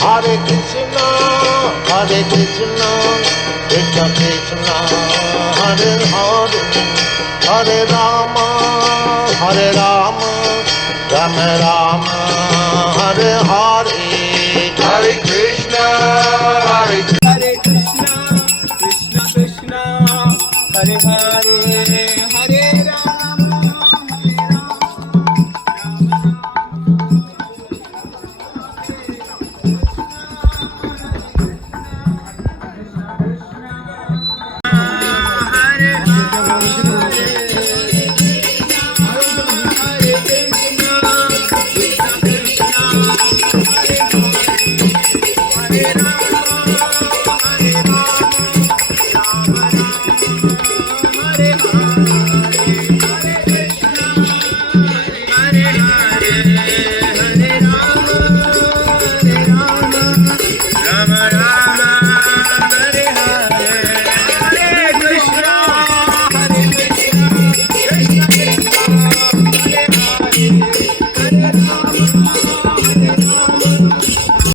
Hare Krishna, Hare Krishna, Krishna Krishna, Hare Hare, Hare Rama, Hare Rama, Rama Rama, Hare Hare, Hare Krishna, Hare Hare Krishna, Krishna Krishna, Hare Hare, Hare Rama, Hare